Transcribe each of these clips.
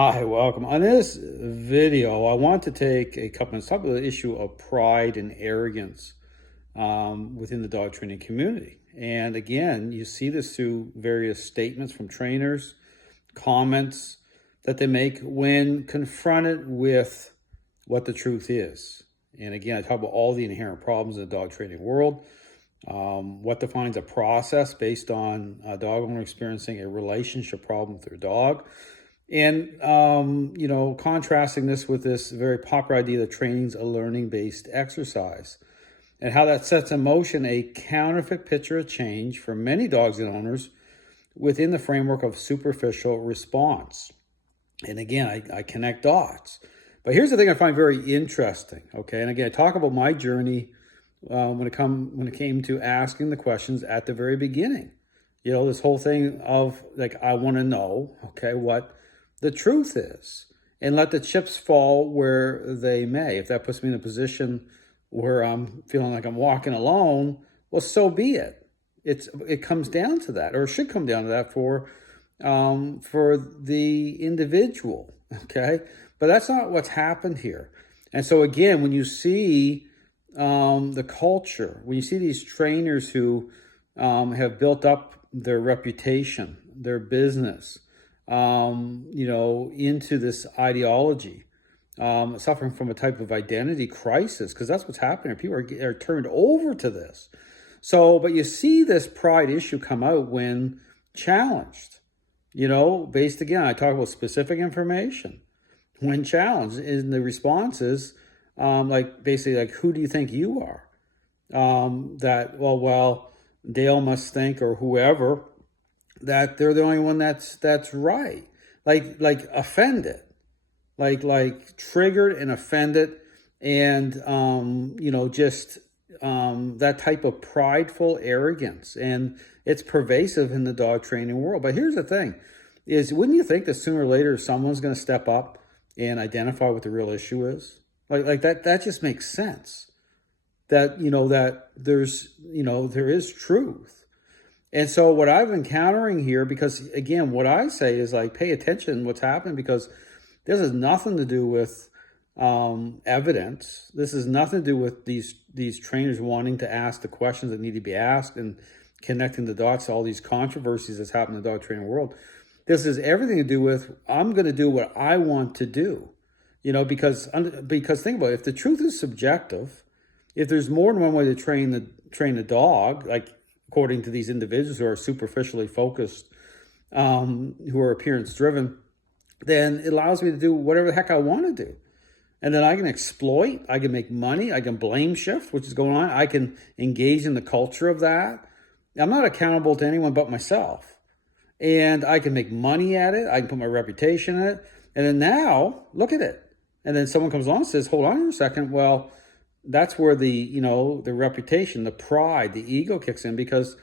Hi, welcome. On this video, I want to take a couple minutes to talk about the issue of pride and arrogance within the dog training community. And again, you see this through various statements from trainers, comments that they make when confronted with what the truth is. And again, I talk about all the inherent problems in the dog training world, what defines a process based on a dog owner experiencing a relationship problem with their dog. And, contrasting this with this very popular idea that training's a learning-based exercise and how that sets in motion a counterfeit picture of change for many dogs and owners within the framework of superficial response. And again, I connect dots. But here's the thing I find very interesting, okay? And again, I talk about my journey when it came to asking the questions at the very beginning. You know, this whole thing of like, I want to know, okay, what the truth is, and let the chips fall where they may. If that puts me in a position where I'm feeling like I'm walking alone, well, so be it. It comes down to that, or it should come down to that for the individual, okay? But that's not what's happened here. And so again, when you see the culture, when you see these trainers who have built up their reputation, their business, into this ideology, suffering from a type of identity crisis, because that's what's happening. People are turned over to this. So, but you see this pride issue come out when challenged, based again, I talk about specific information. When challenged in the responses, basically like, who do you think you are? Well, Dale must think, or whoever, that they're the only one that's right, like offended, like triggered and offended, and that type of prideful arrogance, and it's pervasive in the dog training world. But here's the thing: is wouldn't you think that sooner or later someone's going to step up and identify what the real issue is? Like that just makes sense. That that there's there is truth. And so what I've been encountering here, because again, what I say is like, pay attention to what's happening, because this has nothing to do with evidence. This has nothing to do with these trainers wanting to ask the questions that need to be asked and connecting the dots to all these controversies that's happening in the dog training world. This has everything to do with, I'm going to do what I want to do, because think about it, if the truth is subjective, if there's more than one way to train the dog, like according to these individuals who are superficially focused, who are appearance driven, then it allows me to do whatever the heck I want to do. And then I can exploit, I can make money, I can blame shift, which is going on. I can engage in the culture of that. I'm not accountable to anyone but myself. And I can make money at it. I can put my reputation in it. And then now, look at it. And then someone comes along and says, hold on here a second. Well, that's where the reputation, the pride, the ego kicks in, because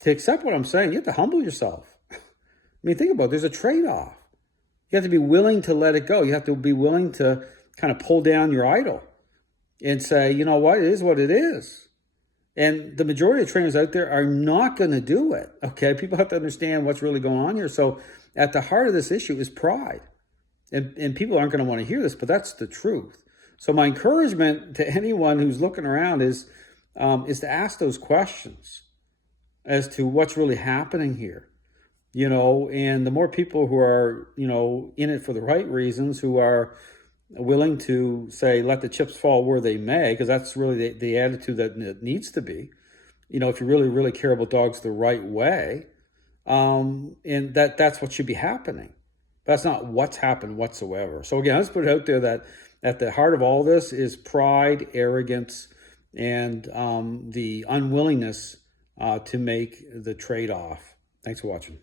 to accept what I'm saying, you have to humble yourself. I mean, think about it. There's a trade-off. You have to be willing to let it go. You have to be willing to kind of pull down your idol and say, you know what, it is what it is. And the majority of trainers out there are not going to do it, okay? People have to understand what's really going on here. So at the heart of this issue is pride. And people aren't going to want to hear this, but that's the truth. So my encouragement to anyone who's looking around is to ask those questions as to what's really happening here, and the more people who are, in it for the right reasons, who are willing to say, let the chips fall where they may, because that's really the attitude that it needs to be, if you really, really care about dogs the right way, and that's what should be happening. That's not what's happened whatsoever. So again, let's put it out there that at the heart of all this is pride, arrogance, and the unwillingness to make the trade-off. Thanks for watching.